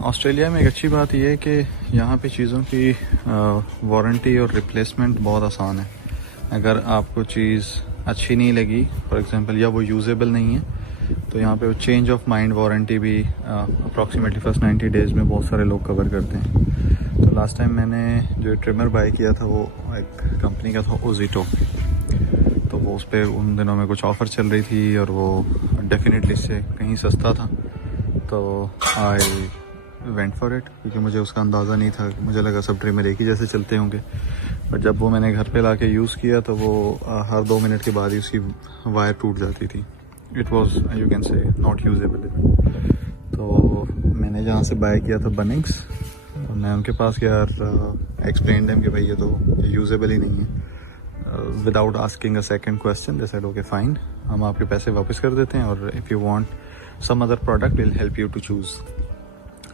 Australia में एक अच्छी बात यह है कि यहाँ पे चीज़ों की वारंटी और रिप्लेसमेंट बहुत आसान है। अगर आपको चीज़ अच्छी नहीं लगी फॉर एग्जांपल या वो यूजेबल नहीं है तो यहाँ पे वो चेंज ऑफ माइंड वारंटी भी अप्रॉक्सीमेटली फर्स्ट 90 डेज़ में बहुत सारे लोग कवर करते हैं। तो लास्ट टाइम मैंने जो ट्रिमर बाय किया था वो एक कंपनी का था ओजिटो, तो वो उस पर उन दिनों में कुछ ऑफ़र चल रही थी और वो डेफिनेटली इससे कहीं सस्ता था, तो आई वेंट फॉर इट क्योंकि मुझे उसका अंदाज़ा नहीं था। मुझे लगा सब ट्रिमर एक ही जैसे चलते होंगे, बट जब वो मैंने घर पे लाके यूज़ किया तो वो हर 2 मिनट के बाद ही उसकी वायर टूट जाती थी। It was you can say not usable. तो मैंने जहाँ से बाय किया था बनिंग्स, मैं उनके पास गया और एक्सप्लेन देम कि भाई ये तो यूजेबल ही नहीं है। Without asking a second question they said okay fine, हम आपके पैसे वापस कर देते हैं और if you want some other product will help you to choose,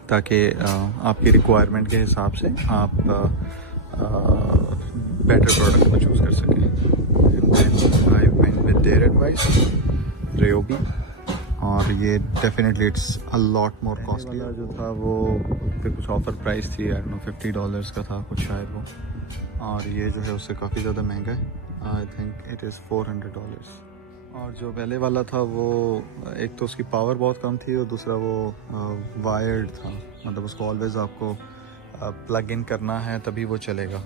ताकि आपकी रिक्वायरमेंट के हिसाब से आप बेटर प्रोडक्ट को चूज़ कर सकें। I went with their advice Ryobi, और ये definitely it's a lot more costly. जो था वो पे कुछ ऑफ़र प्राइस थी, आई डोंट नो $50 का था कुछ शायद वो, और ये जो है उससे काफ़ी ज़्यादा महंगा है। I think it is $400। और जो पहले वाला था वो एक तो उसकी पावर बहुत कम थी और दूसरा वो वायर्ड था, मतलब उसको ऑलवेज़ आपको प्लग इन करना है तभी वो चलेगा।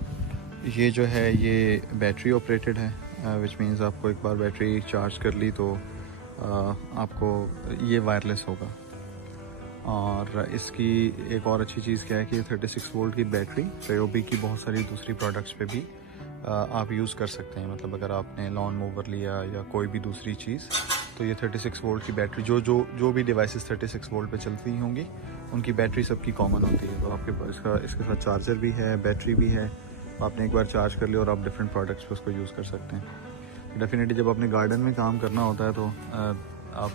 ये जो है ये बैटरी ऑपरेटेड है, विच मीन्स आपको एक बार बैटरी चार्ज कर ली तो आपको ये वायरलेस होगा। और इसकी एक और अच्छी चीज़ क्या है कि 36 वोल्ट की बैटरी रेयोबी की बहुत सारी दूसरी प्रोडक्ट्स पे भी आप यूज़ कर सकते हैं। मतलब अगर आपने लॉन मूवर लिया या कोई भी दूसरी चीज़, तो ये 36 वोल्ट की बैटरी जो भी डिवाइसेस 36 वोल्ट पे चलती होंगी उनकी बैटरी सबकी कॉमन होती है। तो आपके पास इसके साथ चार्जर भी है, बैटरी भी है, आपने एक बार चार्ज कर लिया और आप डिफरेंट प्रोडक्ट्स पे उसको यूज़ कर सकते हैं। डेफिनेटली जब अपने गार्डन में काम करना होता है तो आप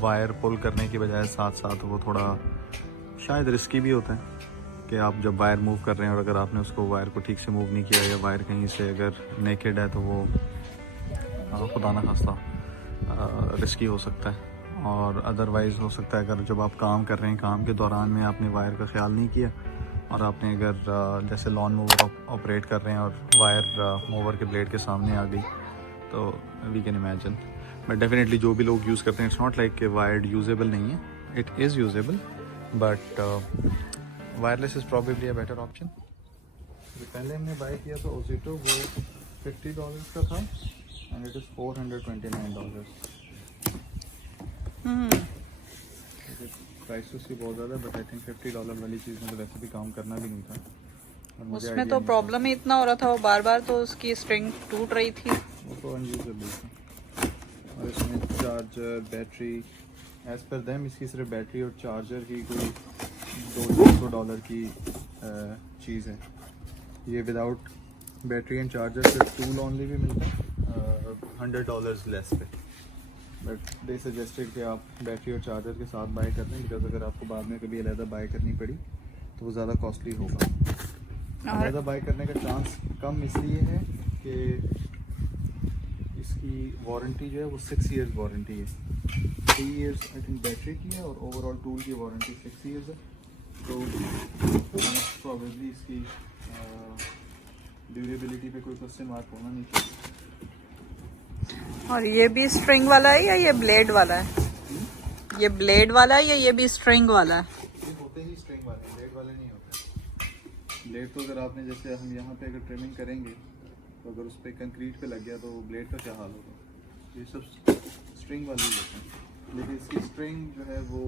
वायर पुल करने की बजाय साथ साथ वो थोड़ा शायद रिस्की भी होता है कि आप जब वायर मूव कर रहे हैं और अगर आपने उसको वायर को ठीक से मूव नहीं किया या वायर कहीं से अगर नेकेड है तो वो खुदा ना खास्ता रिस्की हो सकता है। और अदरवाइज़ हो सकता है अगर जब आप काम कर रहे हैं, काम के दौरान में आपने वायर का ख्याल नहीं किया और आपने अगर जैसे लॉन मूवर ऑपरेट कर रहे हैं और वायर मूवर के ब्लेड के सामने आ गई तो we can imagine. But definitely जो भी लोग यूज़ करते हैं इट्स नॉट लाइक कि वायर्ड यूजेबल नहीं है, it is usable, but wireless is probably a better option. जो पहले हमने बाय किया था ओजिटो वो $50 का था एंड इट इज़ $429। प्राइस उसकी बहुत ज़्यादा, बट आई थिंक $50 वाली चीज़ में तो वैसे भी काम करना भी नहीं था। उसमें तो प्रॉब्लम ही इतना हो रहा था, वो बार बार तो उसकी स्ट्रिंग टूट रही थी, वो तो अनयूजेबल था। और इसमें charger battery as per them इसकी सिर्फ बैटरी और चार्जर की कोई $200 की चीज़ है। ये विदाउट बैटरी एंड चार्जर सिर्फ टूल ओनली भी मिलता है $100 लेस पे, बट दे सजेस्टेड कि आप बैटरी और चार्जर के साथ बाय कर लें, बिकॉज अगर आपको बाद में कभी अलहदा बाय करनी पड़ी तो वो ज़्यादा कॉस्टली होगा। अलहदा बाय करने का चांस कम इसलिए है कि इसकी वारंटी जो है वो 6 ईयर्स वारंटी है। 3 ईयर्स आई थिंक बैटरी की है और ओवरऑल टूल की वारंटी 6 ईयर्स है, तो प्रॉबेबली इसकी ड्यूरेबिलिटी पे कोई क्वेश्चन मार्क होना नहीं चाहिए। और ये भी स्ट्रिंग वाला है या ये ब्लेड वाला है? ये ब्लेड वाला है या ये भी स्ट्रिंग वाला है? ये होते ही स्ट्रिंग वाले, ब्लेड वाले नहीं होते। ब्लेड तो अगर आपने जैसे हम यहाँ पे अगर ट्रिमिंग करेंगे तो अगर उस पर कंक्रीट पे लग गया तो ब्लेड का क्या हाल होगा। ये सब स्ट्रिंग वाले ही होते हैं, लेकिन इसकी स्ट्रिंग जो है वो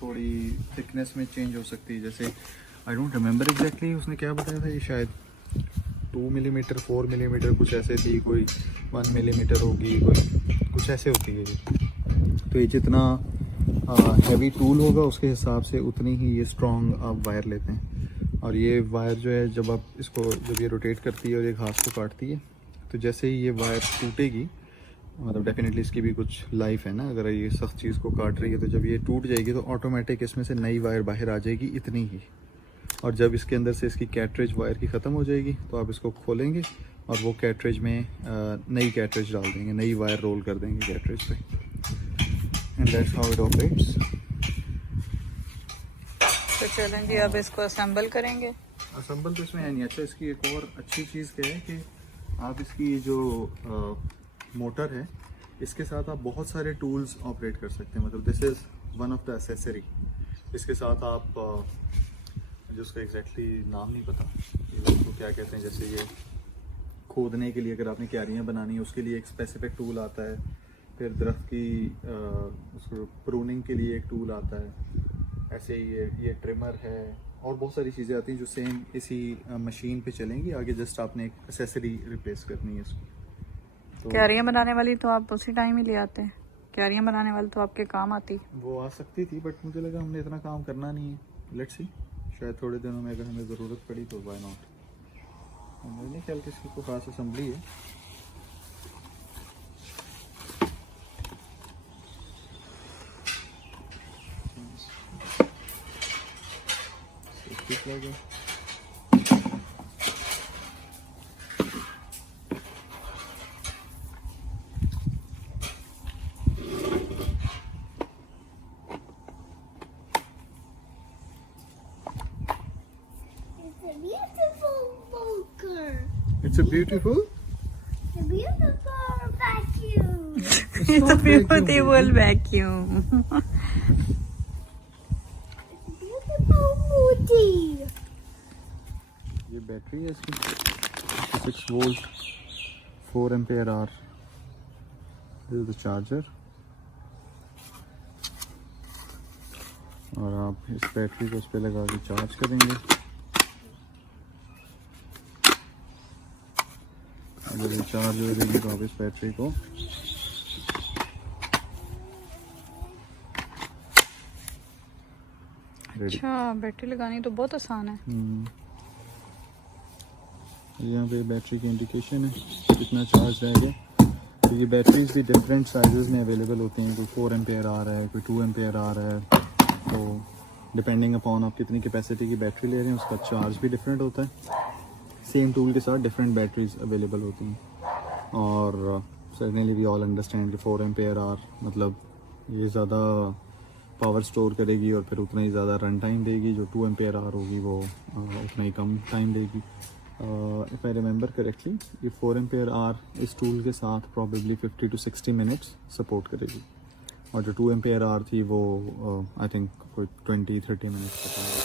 थोड़ी थिकनेस में चेंज हो सकती है। जैसे आई डोंट रिमेंबर एग्जैक्टली उसने क्या बताया था, ये शायद 2 मिलीमीटर 4 मिलीमीटर कुछ ऐसे थी, कोई 1 मिलीमीटर होगी, कोई कुछ ऐसे होती है। तो ये जितना हैवी टूल होगा उसके हिसाब से उतनी ही ये स्ट्रॉन्ग आप वायर लेते हैं। और ये वायर जो है जब आप इसको जब ये रोटेट करती है और ये घास को काटती है तो जैसे ही ये वायर टूटेगी, मतलब डेफिनेटली इसकी भी कुछ लाइफ है ना, अगर ये सख्त चीज़ को काट रही है तो जब ये टूट जाएगी तो ऑटोमेटिक इसमें से नई वायर बाहर आ जाएगी इतनी ही। और जब इसके अंदर से इसकी कैटरेज वायर की ख़त्म हो जाएगी तो आप इसको खोलेंगे और वो कैटरेज में नई कैटरेज डाल देंगे, नई वायर रोल कर देंगे कैटरेज पे, and that's how it operates. तो चलें जी, अब इसको असेंबल करेंगे। असेंबल तो इसमें है नहीं। अच्छा, इसकी एक और अच्छी चीज़ क्या है कि आप इसकी जो मोटर है, इसके साथ आप बहुत सारे टूल्स ऑपरेट कर सकते हैं। मतलब this is one of the accessory. इसके साथ आप जो उसका एग्जैक्टली नाम नहीं पता ये उसको क्या कहते हैं, जैसे ये खोदने के लिए अगर आपने क्यारियाँ बनानी है उसके लिए एक स्पेसिफिक टूल आता है। फिर दरख्त की उसको प्रूनिंग के लिए एक टूल आता है। ऐसे ही ये ट्रिमर है और बहुत सारी चीज़ें आती हैं जो सेम इसी मशीन पे चलेंगी। आगे जस्ट आपने एक एसेसरी रिप्लेस करनी है इसको। क्यारियाँ बनाने वाली तो आप उसी टाइम ही ले आते हैं, क्यारियाँ बनाने वाली तो आपके काम आती। वो आ सकती थी बट मुझे लगा हमने इतना काम करना नहीं है। लेट्स सी, शायद थोड़े दिनों में अगर हमें ज़रूरत पड़ी तो व्हाई नॉट। मुझे नहीं ख्याल किसी को खास असेंबली है। ठीक लगे। It's a beautiful It's Volker. a beautiful. A beautiful vacuum. It's a beautiful vacuum. Beautiful Moody. ये बैटरी है इसकी 6 volt 4 ampere hour. This is the charger. और आप इस बैटरी को उस पर लगा के चार्ज करेंगे। अगर ये चार्ज हो जाएगी तो आप इस बैटरी को अच्छा, बैटरी लगानी तो बहुत आसान है। यहाँ पे बैटरी की इंडिकेशन है कितना चार्ज रहेगा। तो ये बैटरीज भी डिफरेंट साइजेस में अवेलेबल होती हैं। कोई 4 एम्पेयर आ रहा है, कोई 2 एम्पेयर आ रहा है। तो डिपेंडिंग अपॉन आप कितनी कैपेसिटी की बैटरी ले रहे हैं उसका चार्ज भी डिफरेंट होता है। सेम टूल के साथ डिफरेंट बैटरीज अवेलेबल होती हैं। और सर्टेनली वी ऑल अंडरस्टैंड कि 4 एम्पेयर आवर मतलब ये ज़्यादा पावर स्टोर करेगी और फिर उतना ही ज़्यादा रन टाइम देगी। जो 2 एम्पेयर आवर होगी वो उतना ही कम टाइम देगी। इफ़ आई रिमेंबर करेक्टली ये 4 एम्पेयर आवर इस टूल के साथ प्रॉबेबली 50 to 60 मिनट्स सपोर्ट करेगी। और जो 2 एम्पेयर आवर थी वो आई थिंक कोई 20-30 मिनट्स